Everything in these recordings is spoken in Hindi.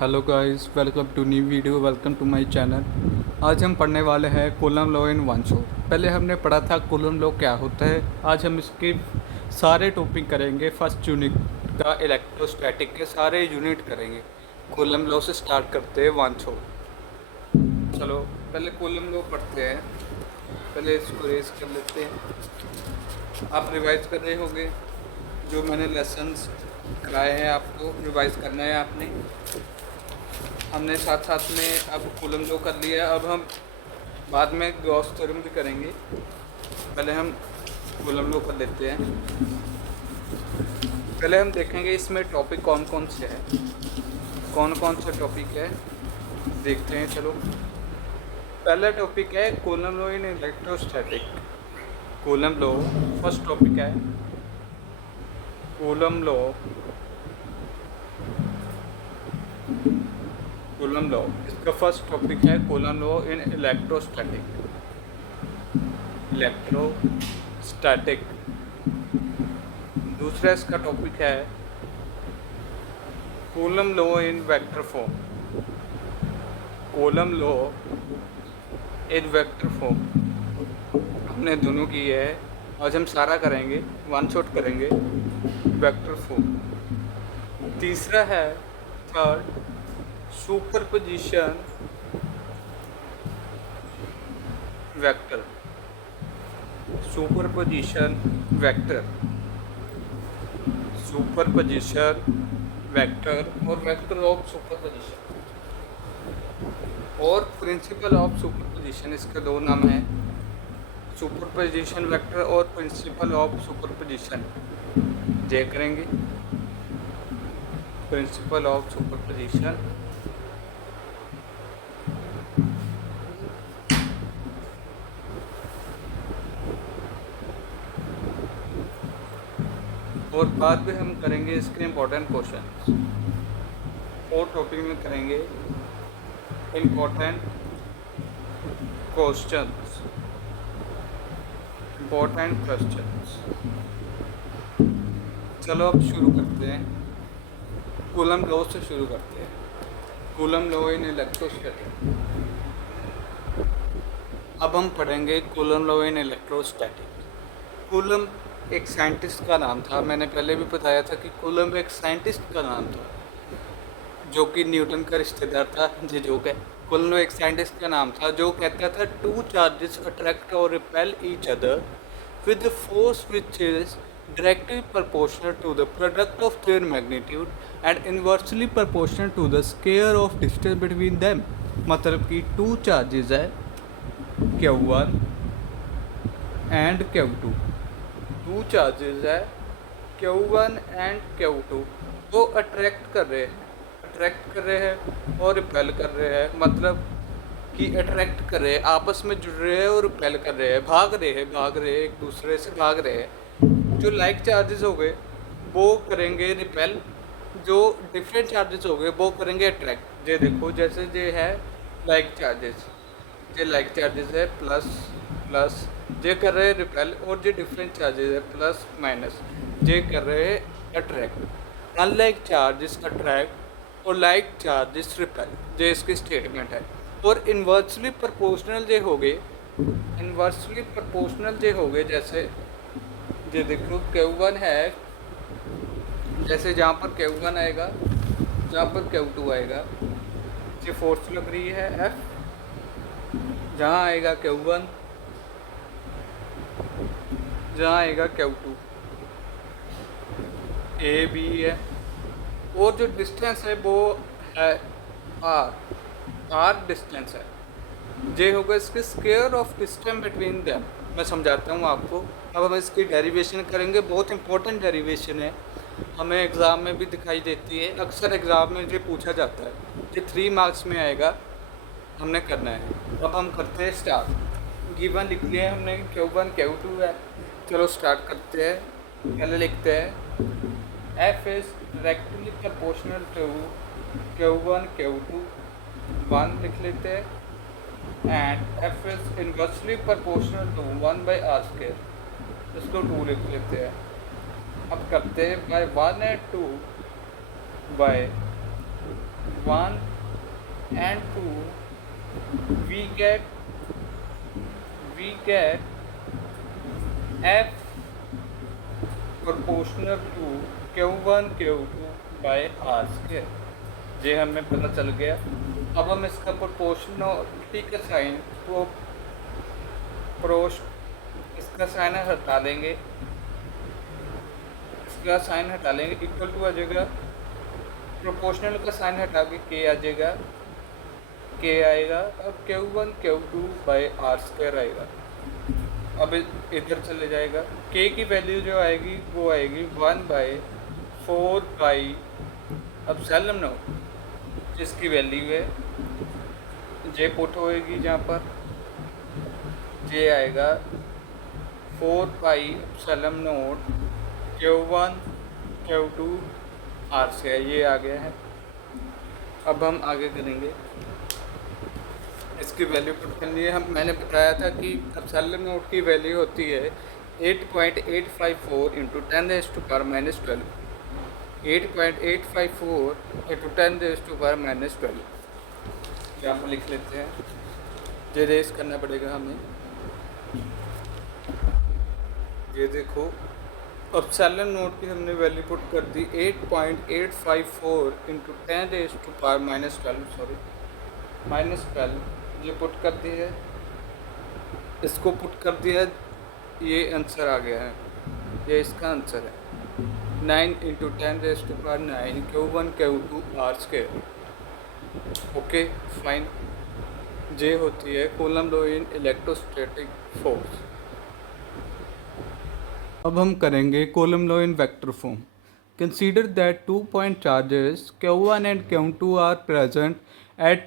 Hello guys, welcome to new video. Welcome to my channel. आज हम पढ़ने वाले हैं coulomb law in one shot. पहले हमने पढ़ा था कूलम लॉ क्या होता है। आज हम इसके सारे टॉपिक करेंगे। फर्स्ट यूनिट का इलेक्ट्रोस्टैटिक के सारे यूनिट करेंगे। कूलम लॉ से स्टार्ट करते हैं वन शॉट। चलो पहले कूलम लॉ पढ़ते हैं। पहले इसको रेस कर लेते हैं। आप रिवाइज कर रहे होंगे जो मैंने लेसन्स कराए हैं, आपको रिवाइज करना है आपने। हमने साथ साथ में अब कूलम लॉ कर लिया। अब हम बाद में गॉस थ्योरम भी करेंगे। पहले हम कूलम लॉ कर लेते हैं। पहले हम देखेंगे इसमें टॉपिक कौन कौन से हैं, कौन कौन सा टॉपिक है देखते हैं। चलो पहला टॉपिक है Coulomb law in electrostatic. Coulomb law first topic है। कूलम लॉ कूलम लॉ इसका फर्स्ट टॉपिक है कूलम लॉ इन इलेक्ट्रोस्टैटिक। दूसरा इसका टॉपिक है Coulomb law in vector form. Coulomb law in vector form हमने दोनों की है। आज हम सारा करेंगे, वन शॉट करेंगे वेक्टर फॉर्म। तीसरा है third superposition vector. Superposition vector, superposition vector और वेक्टर ऑफ सुपरपोजिशन और प्रिंसिपल ऑफ सुपरपोजिशन। इसके दो नाम हैं, सुपरपोजिशन वेक्टर और प्रिंसिपल ऑफ सुपरपोजिशन। जे करेंगे प्रिंसिपल ऑफ सुपरपोजिशन और बाद में हम करेंगे इसके इम्पोर्टेंट क्वेश्चन। और टॉपिक में करेंगे इम्पोर्टेंट क्वेश्चंस। Important questions. चलो अब शुरू करते हैं। कूलम लॉ से शुरू करते हैं। Coulomb law in electrostatic. अब हम पढ़ेंगे coulomb law in electrostatic. Coulomb एक साइंटिस्ट का नाम था। मैंने पहले भी बताया था कि कूलम एक साइंटिस्ट का नाम था जो कि न्यूटन का रिश्तेदार था। जी जोक है। कूलम एक साइंटिस्ट का नाम था जो कहता था two charges attract or repel each other with the force which is directly proportional to the product of their magnitude and inversely proportional to the square of distance between them। मतलब कि टू चार्जेस है Q1 and Q2। Two charges है Q1 एंड Q2 वो अट्रैक्ट कर रहे हैं और रिपेल कर रहे हैं। मतलब कि अट्रैक्ट कर रहे हैं, आपस में जुड़ रहे हैं और रिपेल कर रहे हैं, भाग रहे हैं, एक दूसरे से भाग रहे हैं। जो लाइक चार्जेस हो गए वो करेंगे रिपेल, जो डिफरेंट चार्जेस हो गए वो करेंगे अट्रैक्ट। ये देखो जैसे ये है लाइक चार्जेस, ये लाइक चार्जेस है प्लस प्लस, ये कर रहे हैं रिपेल, और जो डिफरेंट चार्जेस है प्लस माइनस, ये कर रहे हैं अट्रैक्ट। अनलाइक चार्जेस अट्रैक्ट और लाइक चार्जेस रिपेल, ये इसकी स्टेटमेंट है। और इन्वर्सली प्रोपोर्शनल जे हो गए, इन्वर्सली प्रोपोर्शनल जे हो गए, जैसे ये देखो Q1 है, जैसे जहाँ पर Q1 आएगा जहाँ पर Q2 आएगा, ये फोर्स लग रही है F, जहाँ आएगा Q1 जहाँ आएगा Q2, A B है। और जो डिस्टेंस है वो है R डिस्टेंस है। जे होगा इसके square of distance between them. मैं समझाता हूँ आपको। अब हम इसकी डेरिवेशन करेंगे, बहुत इंपॉर्टेंट डेरिवेशन है, हमें एग्ज़ाम में भी दिखाई देती है। अक्सर एग्ज़ाम में ये पूछा जाता है, ये 3 मार्क्स में आएगा, हमने करना है। अब हम करते हैं स्टार्ट। गिवन लिख लिया हमने, Q1 Q2 है। चलो स्टार्ट करते हैं। पहले लिखते हैं F is directly proportional to Q1 Q2 1 लिख लेते हैं, and F is inversely proportional to 1/r²। इसको 2 लिख लेते हैं। अब करते हैं by 1 and 2 by 1 and 2, we get f proportional to Q1 Q2 by R square। ये हमें पता चल गया। अब हम इसका प्रोपोर्शनलिटी का साइन इसका साइन हटा देंगे, इक्वल टू आ जाएगा, प्रोपोर्शनल का साइन हटा के के आ जाएगा, के आएगा। अब Q1 Q2 by are square आएगा। अब इधर चले जाएगा, के की वैल्यू जो आएगी वो आएगी 1/4 पाई एप्सिलॉन नॉट, जिसकी वैल्यू है जे पुट होएगी जहाँ पर, जे आएगा 4 पाई epsilon naught Q1 Q2 are से, ये आ गया है। अब हम आगे करेंगे, इसकी वैल्यू पुट करनी है। मैंने बताया था कि एप्सिलॉन नॉट की वैल्यू होती है 8.854 इंटू 10⁻⁻12, 8.854 इंटू 10⁻⁻12। यहाँ पर लिख लेते हैं, ये रेस करना पड़ेगा हमें। ये देखो, एप्सिलॉन नॉट की हमने वैल्यू पुट कर दी 8.854 इंटू 10⁻⁻12, -12, ये पुट कर दी है, इसको पुट कर दिया, ये आंसर आ गया है, ये इसका आंसर है 9 into 10⁻⁹ Q1 Q2 R square. Okay fine, जे होती है Coulomb law in electrostatic force. अब हम करेंगे Coulomb law in vector form. Consider that 2 point charges Q1 and Q2 are present at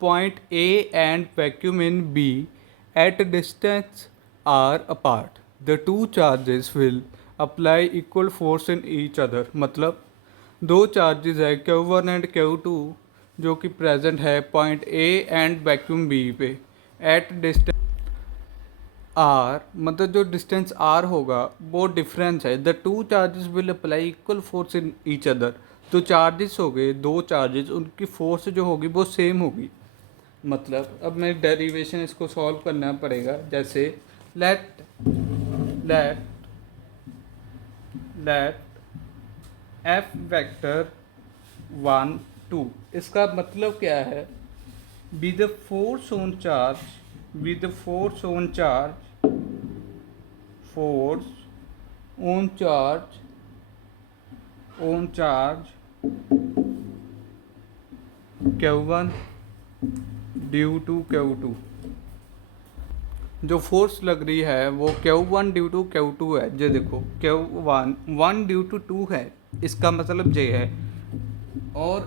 point A and vacuum in B at a distance r apart. The two charges will apply equal force in each other। मतलब दो चार्जेस है Q1 and Q2 जो कि प्रेजेंट है point A and vacuum B पे एट डिस्टेंस R, मतलब जो डिस्टेंस R होगा वो डिफरेंस है। The two charges will apply equal force in each other. तो चार्जेस हो गए दो चार्जेस, उनकी फोर्स जो होगी वो सेम होगी। मतलब अब मैं डेरिवेशन इसको सॉल्व करना पड़ेगा। जैसे let let let F vector 1 2, इसका मतलब क्या है, be the force on charge, with the force on charge Q1 due to Q2। जो फोर्स लग रही है वो Q1 ड्यू टू Q2 है। ये देखो Q1 1 ड्यू टू 2 है, इसका मतलब ये है। और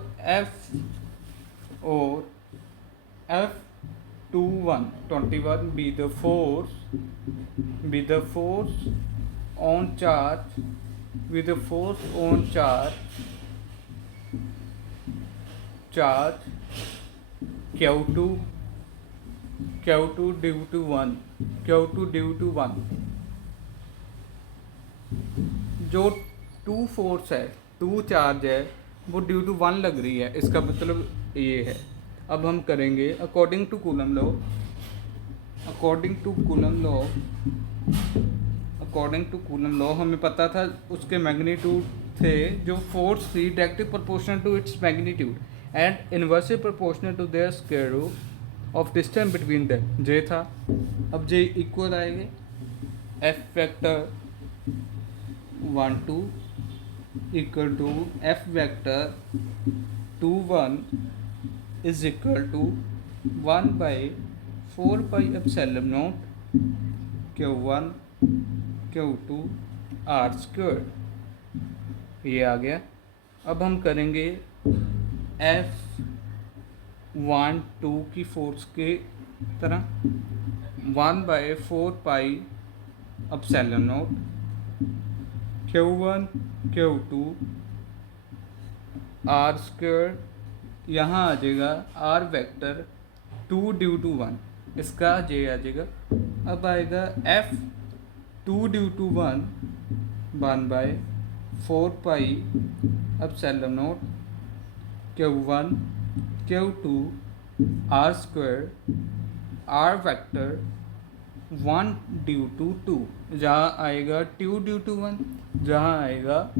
F21 be the force on charge Q2 due to 1। जो टू फोर्स है, टू चार्ज है, वो ड्यू टू 1 लग रही है, इसका मतलब ये है। अब हम करेंगे अकॉर्डिंग टू कूलम लॉ हमें पता था, उसके मैग्नीट्यूड थे, जो फोर्स थी directly proportional to its magnitude and inversely proportional to their square root of distance between them, जे था। अब जे इक्वल आएंगे F vector 1 2 equal to F vector 2 1 is equal to 1/4 pi epsilon naught Q1 Q2 R squared, ये आ गया। अब हम करेंगे F1 2 की फोर्स के तरह 1/4 pi epsilon naught Q1 Q2 R squared, यहाँ आ जाएगा आर वेक्टर 2 ड्यू टू 1, इसका जे आ जाएगा। अब आएगा F 2 due to 1 1/4 pi epsilon naught Q1 Q2 R square R vector 1 due to 2, जहाँ आएगा 2 ड्यू टू 1, जहाँ आएगा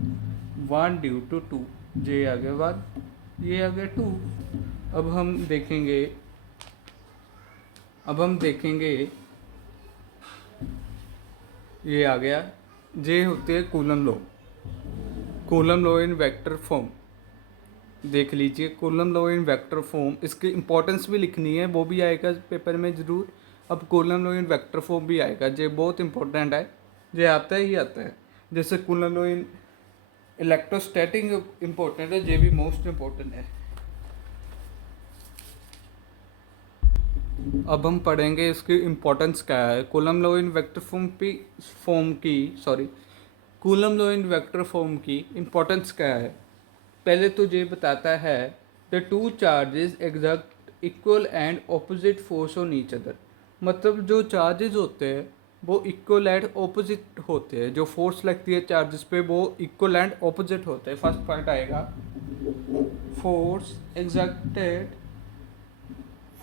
1 ड्यू टू 2, ये आ गया 1, ये आ गया 2। अब हम देखेंगे ये आ गया, ये होते हैं coulomb law in vector form. देख लीजिए coulomb law in vector form, इसकी इंपॉर्टेंस भी लिखनी है, वो भी आएगा पेपर में ज़रूर। अब coulomb law in vector form भी आएगा, ये बहुत इंपॉर्टेंट है, ये आता ही आता है। जैसे coulomb law in electrostatic important है, ये भी मोस्ट इंपॉर्टेंट है। अब हम पढ़ेंगे इसकी इम्पोर्टेंस क्या है। Coulomb law in vector form की इम्पोर्टेंस क्या है। पहले तो ये बताता है the two charges exact equal and opposite force on each other. मतलब जो चार्जेस होते हैं वो इक्वल एंड ऑपोजिट होते हैं, जो फोर्स लगती है चार्जेस पे वो इक्वल एंड ऑपोजिट होते हैं। फर्स्ट पॉइंट आएगा force exerted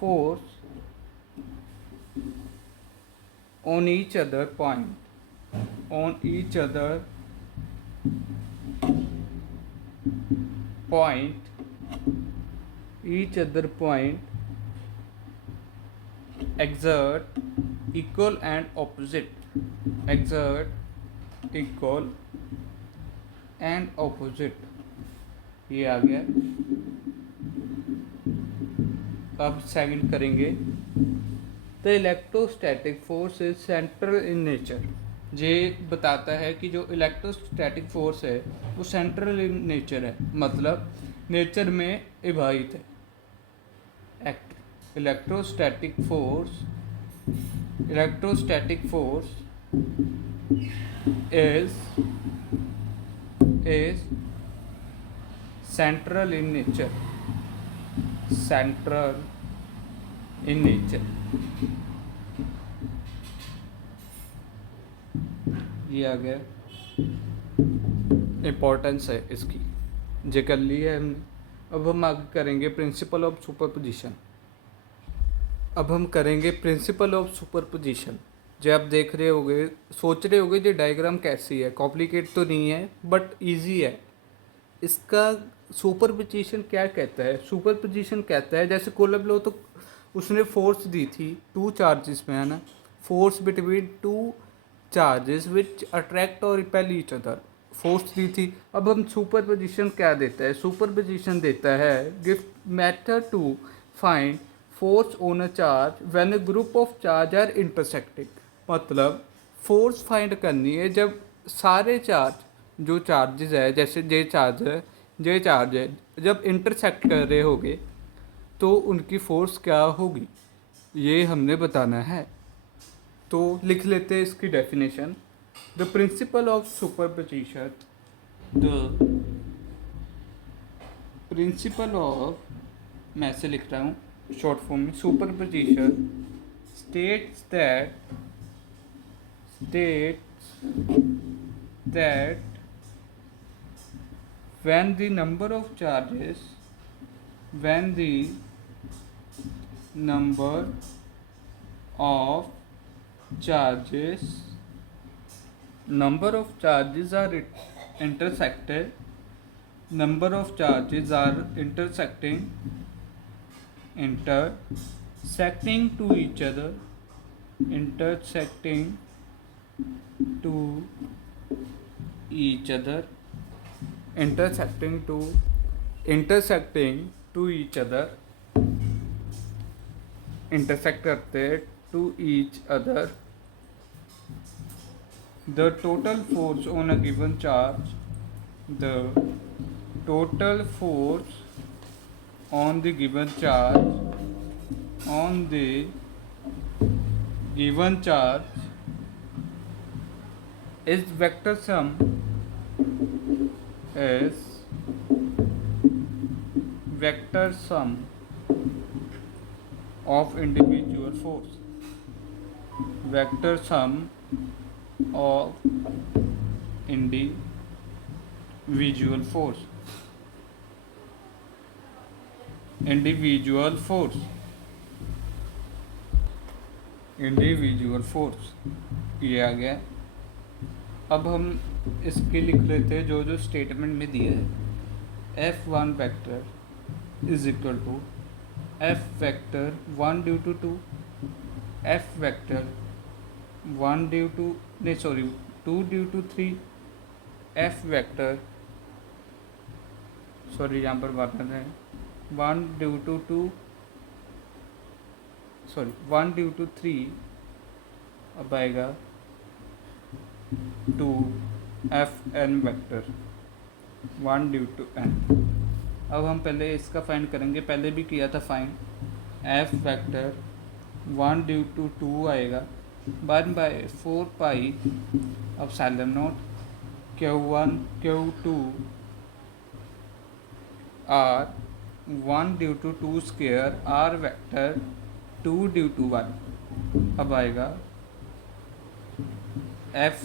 force on each other point exert equal and opposite ये आ गया। अब सेकंड करेंगे the electrostatic force is central in nature. ये बताता है कि जो इलेक्ट्रोस्टैटिक फोर्स है वो सेंट्रल इन नेचर है, मतलब नेचर में विभाजित है। Electrostatic force is central in nature ये आ गया, इम्पोर्टेंस है इसकी, ये कर ली है हमने। अब हम आगे करेंगे प्रिंसिपल ऑफ सुपरपोजिशन। जो आप देख रहे होगे, सोच रहे होगे ये डायग्राम कैसी है, कॉम्प्लिकेट तो नहीं है बट इजी है। इसका सुपरपोजिशन क्या कहता है? सुपरपोजिशन कहता है जैसे कूलम लॉ तो उसने फोर्स दी थी टू चार्जेस में, है ना, force between two charges which attract or repel each other, force दी थी। अब हम सुपरपोजिशन क्या देता है? सुपरपोजिशन देता है give method to find force on a charge when a group of charge are intersecting. मतलब फोर्स फाइंड करनी है जब सारे चार्ज, जो चार्जेस है, जैसे जे चार्ज है, जब इंटरसेक्ट कर रहे होंगे तो उनकी फोर्स क्या होगी, ये हमने बताना है। तो लिख लेते हैं इसकी definition. The principle of superposition, मैं ऐसे लिख रहा हूँ शॉर्ट फॉर्म में, superposition states that when the number of charges are intersected number of charges are intersecting to each other intersecting to each other intersect करते to each other, the total force on a given charge on the given charge is vector sum of individual force. Vector sum of individual force. Individual force, individual force ये आ गया। अब हम इसके लिख लेते हैं जो जो स्टेटमेंट में दिया है। F1 vector is equal to F vector 1 due to 2, F vector 1 due to, नहीं sorry 2 due to 3, F vector sorry यहाँ पर बात कर रहे हैं 1 due to 2 sorry 1 due to 3, अब आएगा 2 F N vector 1 due to N. अब हम पहले इसका फाइंड करेंगे, पहले भी किया था find. F vector 1 due to 2 आएगा 1/4 pi epsilon naught Q1 Q2 R 1 due to 2 square R vector 2 due to 1। अब आएगा F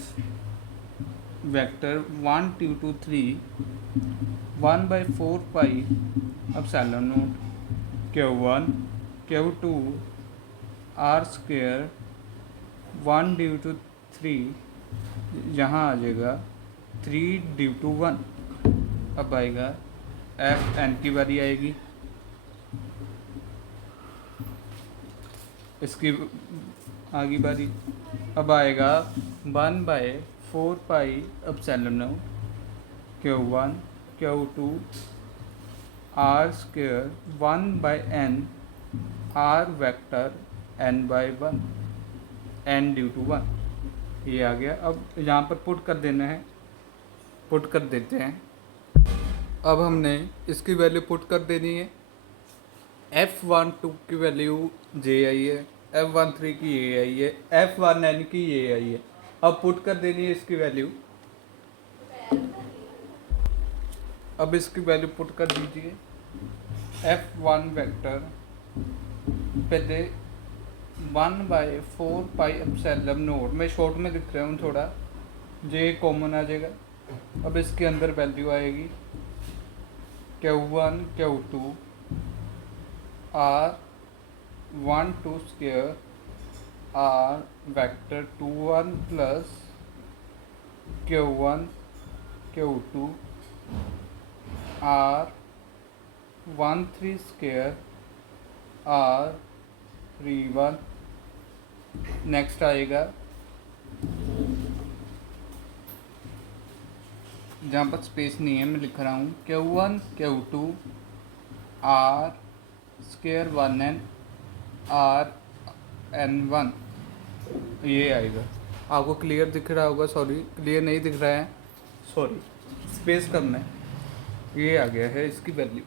vector 1 due to 3 1/4 pi epsilon naught Q1 Q2 R square 1 due to 3, यहाँ आ जाएगा 3 ड्यू टू 1। अब आएगा एफ एन की बारी आएगी, इसकी आगे बारी। अब आएगा 1/4 pi epsilon naught Q1 Q2 R square 1/n R vector n/1 n due to 1, ये आ गया। अब यहाँ पर पुट कर देना है, पुट कर देते हैं। अब हमने इसकी वैल्यू पुट कर देनी है। F12 की वैल्यू J आई है, F13 की ये आई है, F1n की ये आई है। अब पुट कर देनी है इसकी वैल्यू। अब इसकी वैल्यू पुट कर दीजिए। F1 वेक्टर पहले 1/4 पाई एप्सिलॉन नॉट, मैं शॉर्ट में लिख रहा हूँ थोड़ा, J कॉमन आ जाएगा। अब इसके अंदर वैल्यू आएगी Q1 Q2 R 1 2 square R vector 2 1 plus Q1 Q2 R 1 3 square R 3 1। Next आएगा जहाँ पर स्पेस नहीं है मैं लिख रहा हूँ Q1 Q2 R square 1n R n1, ये आएगा। आपको क्लियर दिख रहा होगा, सॉरी क्लियर नहीं दिख रहा है, सॉरी स्पेस कम है, ये आ गया है इसकी वैल्यू।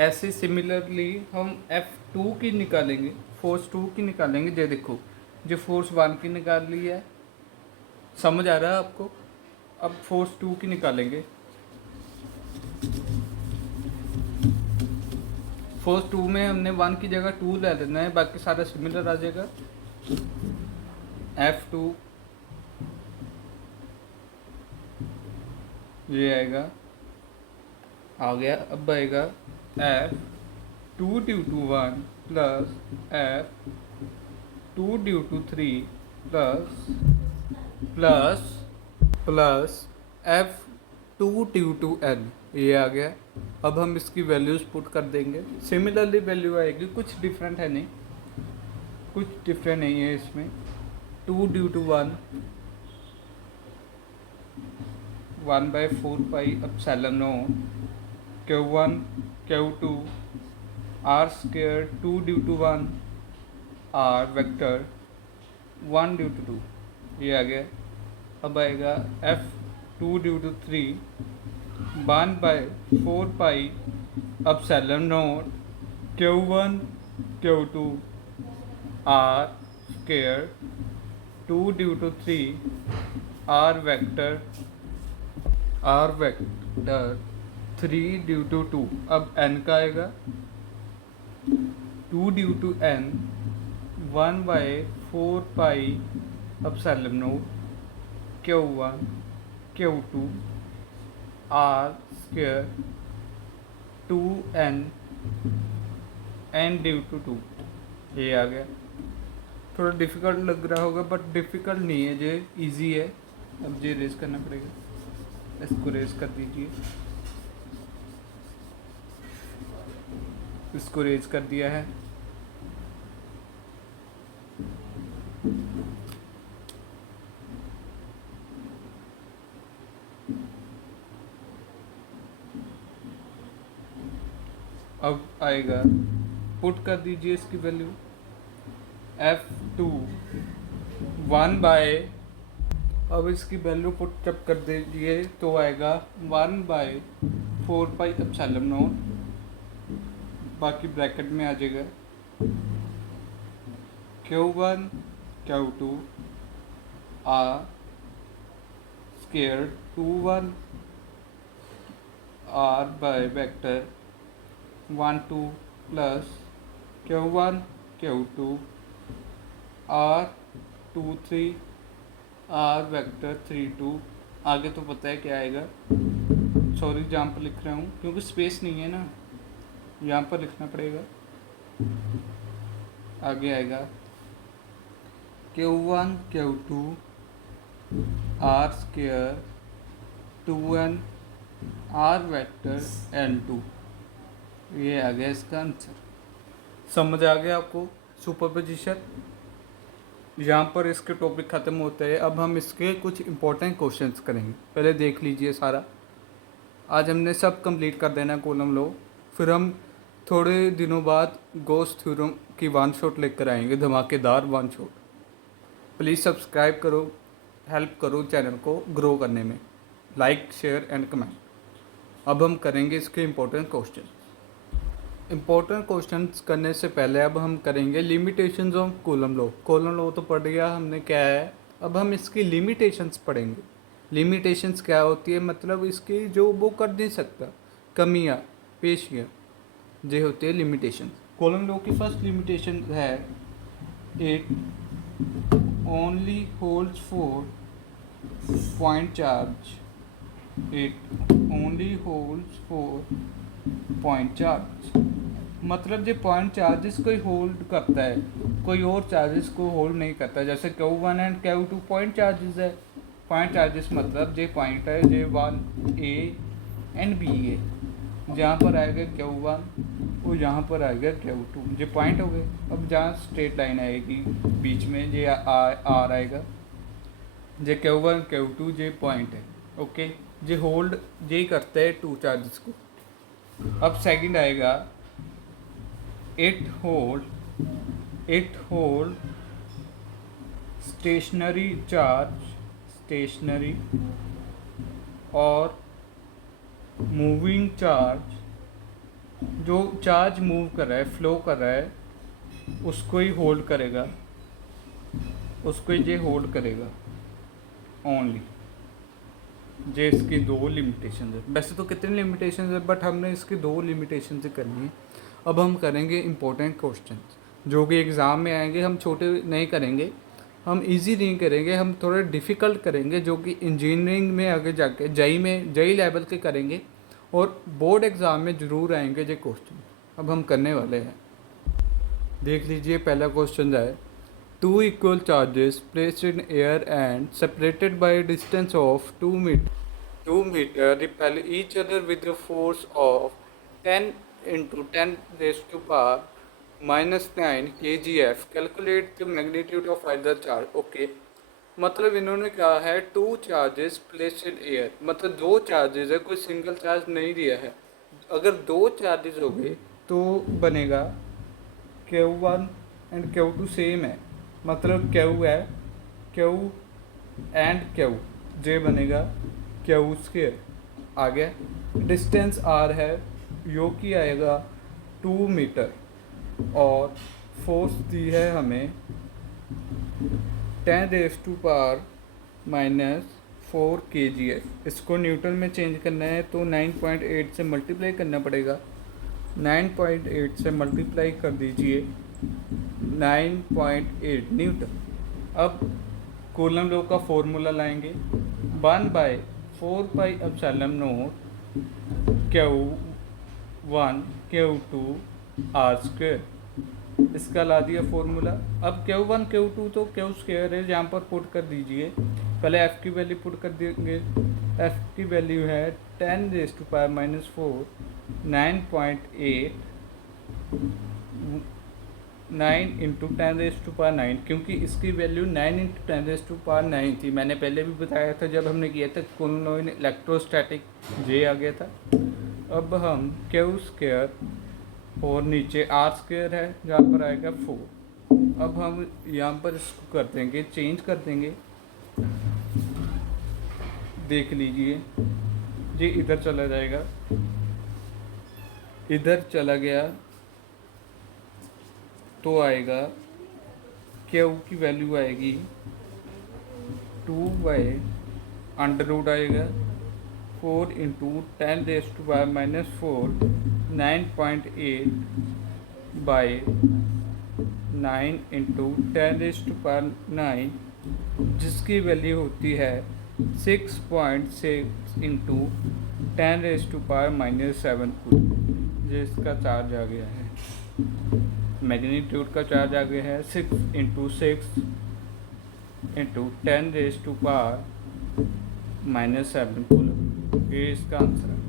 ऐसे सिमिलरली हम F2 की निकालेंगे, फोर्स 2 की निकालेंगे। जो देखो जो फोर्स 1 की निकाल ली है, समझ आ रहा है आपको। अब फोर्स 2 की निकालेंगे। फोर्स 2 में हमने 1 की जगह 2 ले लेना है, बाकी सारा सिमिलर आ जाएगा। F2 ये आएगा, आ गया। अब आएगा F2 due to 1 plus F2 due to 3 plus F2 due to n, ये आ गया। अब हम इसकी वैल्यूज़ पुट कर देंगे। सिमिलरली वैल्यू आएगी, कुछ डिफरेंट है नहीं, कुछ डिफरेंट नहीं है इसमें। 2 due to 1 1/4 pi epsilon naught Q1 Q2 R square 2 due to 1 R vector 1 due to 2, ये आ गया। अब आएगा F2 due to 3 1/4 pi epsilon naught Q1 Q2 R square 2 due to 3 R vector 3 due to 2। अब n का आएगा 2 due to n 1/4 pi epsilon naught Q1 Q2 R square 2n/2, ये आ गया। थोड़ा डिफ़िकल्ट लग रहा होगा बट डिफ़िकल्ट नहीं है, ये इजी है। अब ये रेस करना पड़ेगा, इसको रेस कर दीजिए, इसको रेस कर दिया है। अब आएगा, पुट कर दीजिए इसकी वैल्यू F2 1/, अब इसकी वैल्यू पुट जब कर दीजिए तो आएगा 1/4πε0, बाकी ब्रैकेट में आ जाएगा Q1 Q2 R square 2/1 R by vector 1/2 plus Q1 Q2 R 2/3 R vector 3/2। आगे तो पता है क्या आएगा, सॉरी जहाँ पर लिख रहा हूँ क्योंकि स्पेस नहीं है ना, यहाँ पर लिखना पड़ेगा। आगे आएगा Q1 Q2 R square 2n R vector n2, ये आ गया इसका आंसर। समझ आ गया आपको सुपरपोजिशन? यहाँ पर इसके टॉपिक ख़त्म होते हैं। अब हम इसके कुछ इंपॉर्टेंट क्वेश्चंस करेंगे, पहले देख लीजिए सारा। आज हमने सब कंप्लीट कर देना कॉलम लो, फिर हम थोड़े दिनों बाद गॉस थ्योरम की वन शॉट लेकर आएंगे, धमाकेदार वन शॉट। प्लीज़ सब्सक्राइब करो, हेल्प करो चैनल को ग्रो करने में, लाइक शेयर एंड कमेंट। अब हम करेंगे इसके इम्पोर्टेंट क्वेश्चंस करने से पहले अब हम करेंगे limitations of coulomb law. Coulomb law तो पढ़ गया हमने क्या है, अब हम इसकी लिमिटेशंस पढ़ेंगे। लिमिटेशंस क्या होती है, मतलब इसकी जो वो कर नहीं सकता, कमियां पेशियां, ये होती है लिमिटेशन। कूलम लॉ की फर्स्ट लिमिटेशन है it only holds for point charge, it only holds for point charge, मतलब जो पॉइंट चार्जेस को होल्ड करता है, कोई और चार्जेस को होल्ड नहीं करता। जैसे Q1 and Q2 point charges है। पॉइंट चार्जेस मतलब जो पॉइंट है जो 1A एंड B है, जहाँ पर आएगा Q1 और यहाँ पर आएगा Q2, जो पॉइंट हो गए। अब जहाँ स्ट्रेट लाइन आएगी बीच में जो R आएगा, जो Q1 Q2 जो पॉइंट है, ओके, जो होल्ड ये करता है टू चार्जेस को। अब सेकंड आएगा it hold stationary charge, stationary और मूविंग चार्ज, जो चार्ज मूव कर रहा है, फ्लो कर रहा है, उसको ही होल्ड करेगा, उसको ये होल्ड करेगा ओनली। जे इसकी दो लिमिटेशन है, वैसे तो कितने लिमिटेशन है बट हमने इसकी दो लिमिटेशन से करनी है। अब हम करेंगे इम्पोर्टेंट क्वेश्चन जो कि एग्ज़ाम में आएंगे। हम छोटे नहीं करेंगे, हम इजी नहीं करेंगे, हम थोड़े डिफ़िकल्ट करेंगे, जो कि इंजीनियरिंग में आगे जाके जेई लेवल के करेंगे और बोर्ड एग्ज़ाम में ज़रूर आएंगे ये क्वेश्चन। अब हम करने वाले हैं, देख लीजिए। पहला क्वेश्चन है, two equal charges placed in air and separated by a distance of 2 meter repel each other with a force of 10 into 10 raised to power minus 9 kgf. Calculate the magnitude of either charge. Okay, मतलब इन्होंने कहा है two charges placed in air, मतलब दो चार्जेस है, कोई सिंगल चार्ज नहीं दिया है। अगर दो चार्जेस हो गए तो बनेगा Q1 एंड Q2 सेम है, मतलब Q है Q एंड Q, जे बनेगा Q स्क्वायर। आ गया। डिस्टेंस R है, यो की आएगा 2 मीटर और फोर्स दी है हमें 10 रेज़ टू पावर -4 kgf। इसको न्यूटन में चेंज करना है तो 9.8 से मल्टीप्लाई करना पड़ेगा। 9.8 से मल्टीप्लाई कर दीजिए 9.8 न्यूटन। अब कूलम लॉ का फॉर्मूला लाएंगे, 1/4πε0 Q Q1 Q2 R²। इसका ला दिया फॉर्मूला। अब Q1 Q2 तो Q स्क्वायर है, यहाँ पर पुट कर दीजिए। पहले F की वैल्यू पुट कर देंगे। F की वैल्यू है 10⁻⁻⁴ 9.8 9 इंटू 10⁻⁹ क्योंकि इसकी वैल्यू 9 इंटू 10⁻⁹ थी। मैंने पहले भी बताया था जब हमने किया था कुलोम्ब इलेक्ट्रोस्टैटिक, J आ गया था। अब हम Q स्क्वायर और नीचे R स्क्वायर है जहाँ पर आएगा 4। अब हम यहाँ पर इसको कर देंगे, चेंज कर देंगे। देख लीजिए, ये इधर चला जाएगा, इधर चला गया तो आएगा Q की वैल्यू आएगी 2/√, आएगा 4 इंटू 10⁻⁻⁴ 9.8 बाय 9 इंटू 10⁻⁹, जिसकी वैल्यू होती है 6.6 इंटू 10⁻⁻⁷ जिसका चार्ज आ गया है, मैग्नीट्यूड का चार्ज आ गया है 6 इंटू 6 इंटू 10⁻⁻⁷ कूलम। ये इसका आंसर है।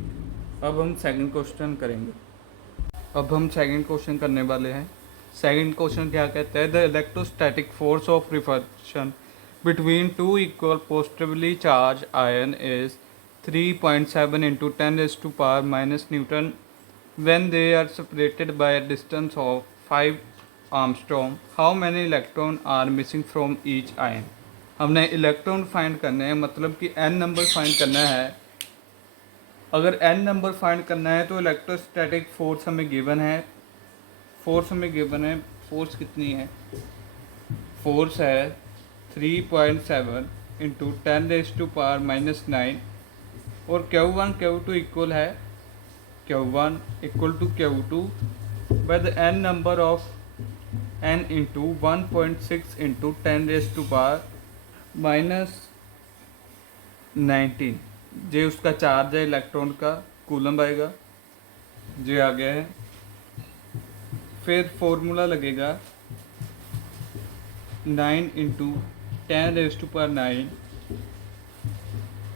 अब हम सेकंड क्वेश्चन करेंगे। अब हम सेकंड क्वेश्चन करने वाले हैं। सेकंड क्वेश्चन क्या कहता है, the electrostatic force of repulsion between two equal positively charge ion is 3.7 into 10⁻⁻⁻ Newton when they are separated by a distance of 5 Armstrong. How many electrons are missing from each ion? हमने इलेक्ट्रॉन फाइंड करने हैं, मतलब कि n नंबर फाइंड करना है। अगर n नंबर फाइंड करना है तो इलेक्ट्रोस्टैटिक फोर्स हमें गिवन है। फोर्स कितनी है? फोर्स है 3.7 इंटू 10⁻⁻⁹ और Q1 Q2 इक्वल है Q1 equal to Q2 by the n number of n into 1.6 into 10⁻⁻⁹ जे उसका चार्ज है इलेक्ट्रॉन का, कूलम आएगा, जे आ गया है। फिर फॉर्मूला लगेगा 9 इंटू 10⁻⁹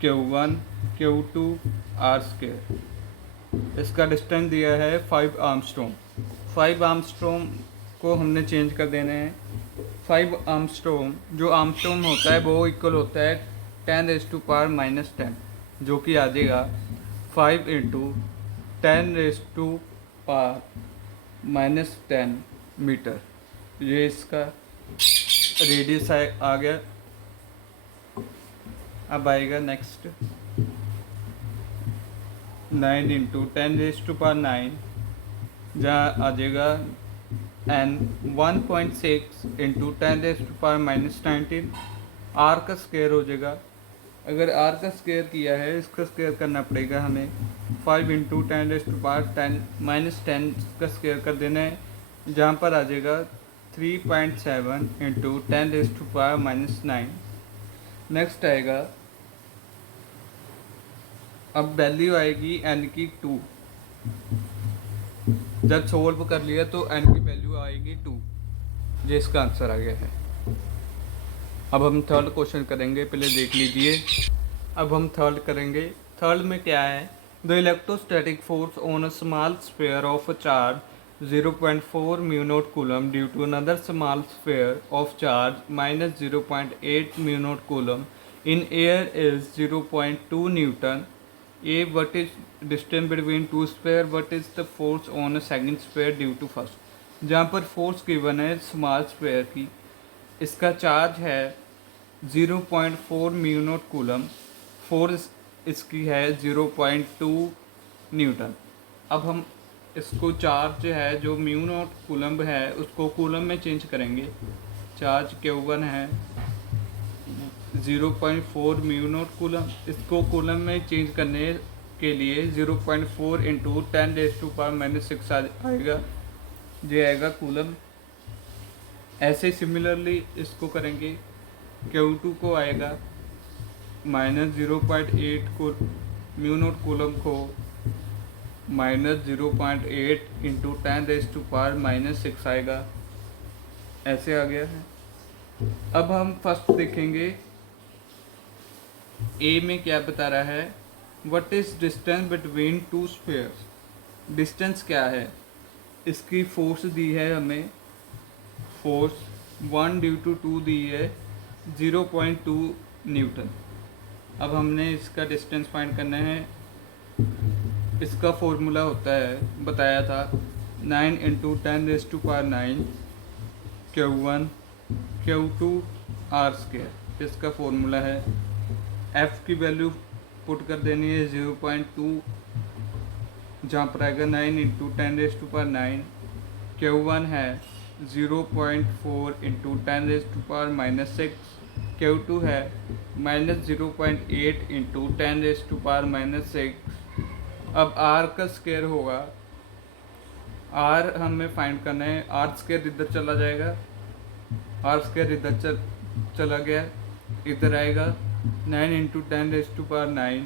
Q1 Q2 R²। इसका डिस्टेंस दिया है 5 आर्मस्ट्रॉन्ग। 5 आर्मस्ट्रॉन्ग को हमने चेंज कर देना है। 5 आर्मस्ट्रॉन्ग, जो आर्मस्ट्रॉन्ग होता है वो इक्वल होता है 10⁻⁻⁻10, जो कि आ जाएगा 5 इंटू 10⁻⁻10 मीटर। ये इसका रेडियस आ गया। अब आएगा नेक्स्ट 9 इंटू 10⁻⁹, जहाँ आ जाएगा n 1.6 इंटू 10⁻⁻⁻19 r का स्क्वायर हो जाएगा। अगर r का स्क्वायर किया है, इसका स्क्वायर करना पड़ेगा हमें। 5 इंटू 10⁻⁻10 का स्क्वायर कर देना है, जहाँ पर आ जाएगा 3.7 इंटू 10⁻⁻9। नेक्स्ट आएगा, अब वैल्यू आएगी n की 2। जब सोल्व कर लिया तो n की वैल्यू आएगी 2, जिसका आंसर आ गया है। अब हम थर्ड क्वेश्चन करेंगे, पहले देख लीजिए। अब हम थर्ड करेंगे। थर्ड में क्या है, the electrostatic force on a small sphere of charge 0.4 μ0 coulomb due to another small sphere of charge -0.8 μ0 coulomb in air is 0.2 newton. A, what is distance between two sphere? What is the force on a second sphere due to first? जहाँ पर फोर्स गिवन है स्मॉल स्फीयर की, इसका चार्ज है 0.4 μ0 कूलम, फोर्स इसकी है 0.2 न्यूटन। अब हम इसको चार्ज है जो μ0 कूलम है उसको कूलम में चेंज करेंगे। चार्ज Q1 है 0.4 μ0 कूलम, इसको कूलम में चेंज करने के लिए 0.4 इंटू 10⁻⁻6 आएगा, ये आएगा कूलम। ऐसे सिमिलरली इसको करेंगे, Q2 को आएगा -0.8 को μ0 कूलम को माइनस 0.8 इंटू 10⁻⁻6 आएगा। ऐसे आ गया है। अब हम फर्स्ट देखेंगे ए में क्या बता रहा है, what is distance between two spheres. Distance क्या है, इसकी फोर्स दी है हमें, फोर्स 1/2 दी है 0.2 न्यूटन। अब हमने इसका डिस्टेंस फाइंड करना है। इसका फॉर्मूला होता है, बताया था, 9 इंटू 10⁻⁹ Q1 Q2 R²। इसका फॉर्मूला है, F की वैल्यू पुट कर देनी है 0.2, जहाँ पर आएगा 9 इंटू 10⁻⁹। Q1 है 0.4 इंटू 10⁻⁻6। Q2 है -0.8 इंटू 10⁻⁻6। अब R का स्क्वायर होगा, R हमें फाइंड करना है, R² इधर चला जाएगा, R² इधर चला गया, इधर आएगा 9 into 10⁻⁹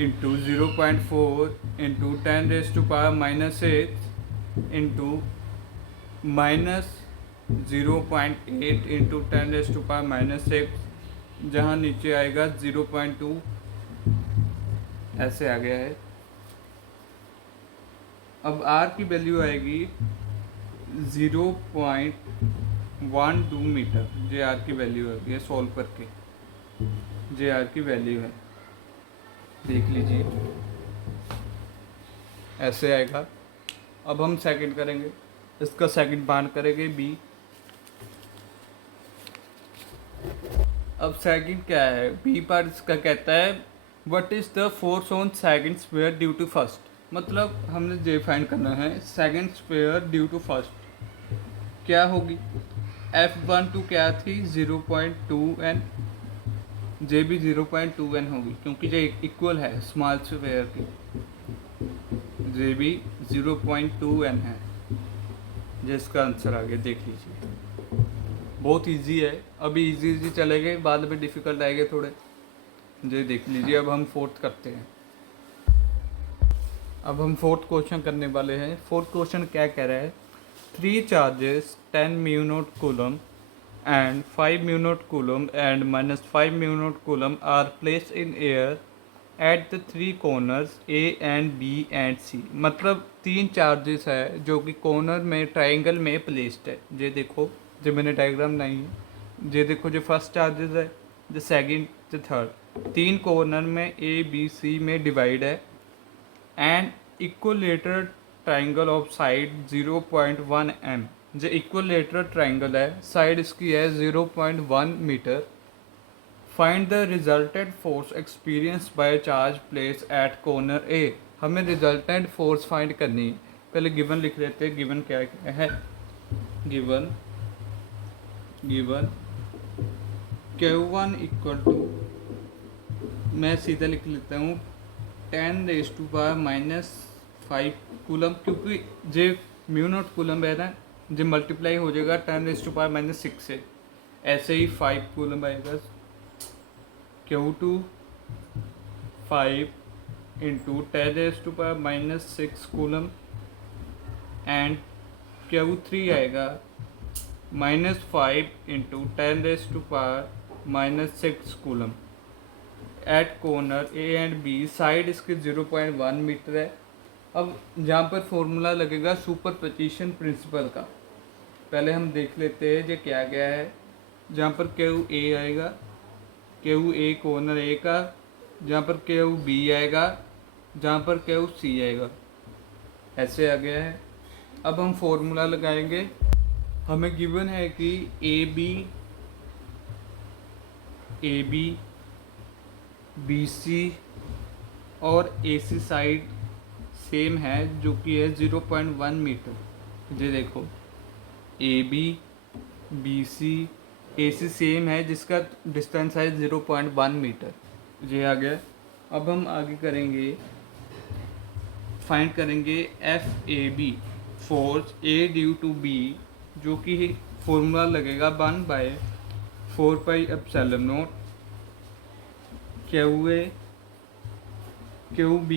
into 0.4 into 10⁻⁻6 into -0.8 into 10⁻⁻6, जहाँ नीचे आएगा 0.2। ऐसे आ गया है। अब R की वैल्यू आएगी 0.12 मीटर। जे आर की वैल्यू है, ये सॉल्व करके जे आर की वैल्यू है, देख लीजिए, ऐसे आएगा। अब हम सेकंड करेंगे, इसका सेकंड पार्ट करेंगे बी। अब सेकंड क्या है, बी पार्ट इसका कहता है, what is the force on second square due to first. मतलब हमने जे फाइंड करना है, second square due to first क्या होगी। F12 क्या थी, 0.2n, जे भी 0.2n होगी, क्योंकि जे इक्वल है स्मॉल स्क्वायर की, जे भी 0.2n है। जिसका आंसर आ गया, देख लीजिए, बहुत इजी है। अभी इजी चलेंगे, बाद में डिफ़िकल्ट आएंगे थोड़े। जी देख लीजिए। अब हम फोर्थ करते हैं। अब हम फोर्थ क्वेश्चन करने वाले हैं। फोर्थ क्वेश्चन क्या कह रहा है, 3 charges 10 mu naught coulomb and 5 mu naught coulomb and -5 mu naught coulomb are placed in air at the three corners A and B and C। मतलब 3 चार्जेस है जो कि कॉर्नर में ट्राइंगल में प्लेस्ड है। ये देखो, जो मैंने डायग्राम नहीं है, ये देखो, जो फर्स्ट चार्जेस है, जो सेकंड, जो थर्ड, 3 कॉर्नर में A B C में डिवाइड है and equilateral triangle of side 0.1 m। जो इक्वलेटरल ट्राइंगल है, साइड इसकी है 0.1 metre. Find the resultant force experience by charge place at corner A. हमें रिजल्टेंट फोर्स फाइंड करनी है। पहले गिवन लिख लेते हैं। गिवन क्या है, गिवन Q1 इक्वल टू, मैं सीधा लिख लेता हूँ, 10⁻⁻5 कूलम, क्योंकि जे म्यू नॉट कूलम है ना, जो मल्टीप्लाई हो जाएगा 10⁻⁻6 से। ऐसे ही 5 कूलम आएगा। Q2 5 into 10⁻⁻6 coulomb and Q3 आएगा -5 into 10⁻⁻6 coulomb at corner A and B. Side इसके 0.1 मीटर है। अब जहाँ पर फॉर्मूला लगेगा सुपरपोजिशन प्रिंसिपल का, पहले हम देख लेते हैं जो क्या गया है। जहाँ पर QA आएगा, QA कॉर्नर ए का, जहाँ पर QB आएगा, जहाँ पर QC आएगा, ऐसे आ गया है। अब हम फॉर्मूला लगाएंगे। हमें गिवन है कि AB BC और AC साइड सेम है, जो कि है 0.1 मीटर। ये देखो, AB BC AC सेम है, जिसका डिस्टेंस है 0.1 मीटर। ये आ गया। अब हम आगे करेंगे, फाइंड करेंगे FAB, force A due to B, जो कि फॉर्मूला लगेगा 1/4πε0 QA QB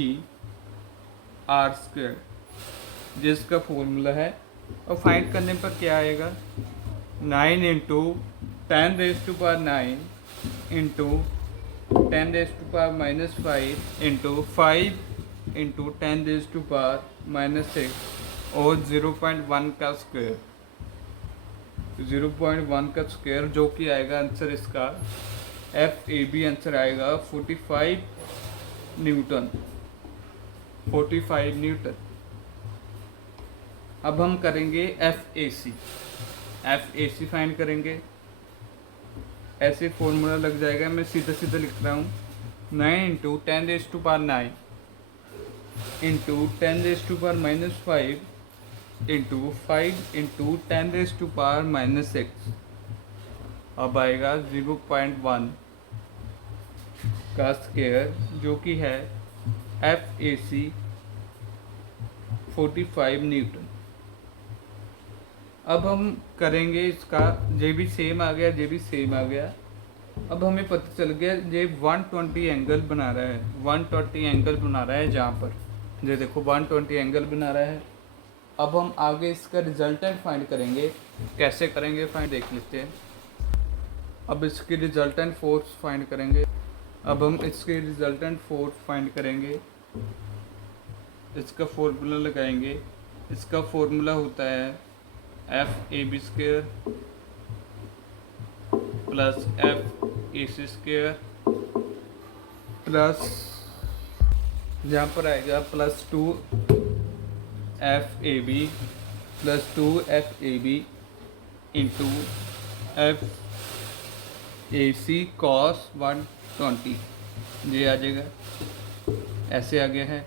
आर स्क्वायर, जिसका फॉर्मूला है। और फाइंड करने पर क्या आएगा, 9 इंटू 10⁻9 इंटू 10⁻⁻5 इंटू 5 इंटू 10⁻⁻6 और 0.1 का स्क्वायर, 0.1 का स्क्वायर, जो कि आएगा आंसर इसका FAB आंसर आएगा 45 न्यूटन, 45 न्यूटन। अब हम करेंगे FAC फाइंड करेंगे। ऐसे फॉर्मूला लग जाएगा, मैं सीधा सीधा लिख रहा हूँ, 9 इंटू 10⁻9 इंटू 10⁻⁻5 इंटू 5 इंटू 10⁻⁻6। अब आएगा 0.1 का स्क्वायर, जो कि है FAC 45 न्यूटन। अब हम करेंगे इसका, ये भी सेम आ गया, ये भी सेम आ गया। अब हमें पता चल गया ये 120 एंगल बना रहा है, 120 एंगल बना रहा है जहाँ पर, ये देखो 120 एंगल बना रहा है। अब हम आगे इसका रिजल्टेंट फाइंड करेंगे। कैसे करेंगे फाइंड देख लेते हैं। अब इसकी रिजल्टेंट फोर्स फाइंड करेंगे। अब हम इसके रिजल्टेंट फोर्स फाइंड करेंगे, इसका फॉर्मूला लगाएंगे। इसका फॉर्मूला होता है FAB square plus FAC square plus, यहाँ पर आएगा plus 2 FAB plus 2 FAB into FAC cos 120, ये आ जाएगा, ऐसे आ गया है।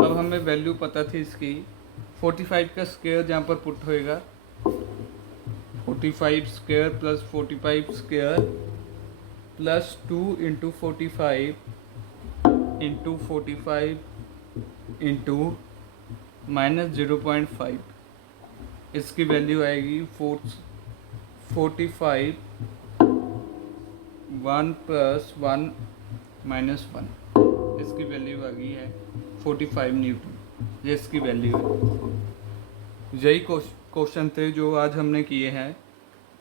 अब हमें वैल्यू पता थी इसकी, 45 का स्क्वायर जहाँ पर पुट होएगा, 45 square plus 45 square plus 2 into 45 into 45 into -0.5, इसकी वैल्यू आएगी 45, 1 + 1 - 1, इसकी वैल्यू आ गई है 45 न्यूटन, ये इसकी वैल्यू है। यही क्वेश्चन थे जो आज हमने किए हैं,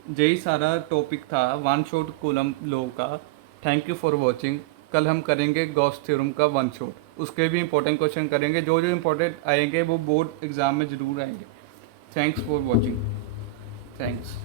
यही सारा टॉपिक था वन शॉट कूलम लॉ का। Thank you for watching. कल हम करेंगे गॉस थ्योरम का वन शॉट, उसके भी इंपॉर्टेंट क्वेश्चन करेंगे, जो जो इंपॉर्टेंट आएंगे वो बोर्ड एग्ज़ाम में ज़रूर आएंगे। Thanks for watching, thanks.